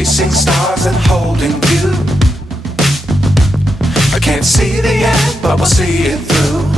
chasing stars and holding you. I can't see the end, but we'll see it through.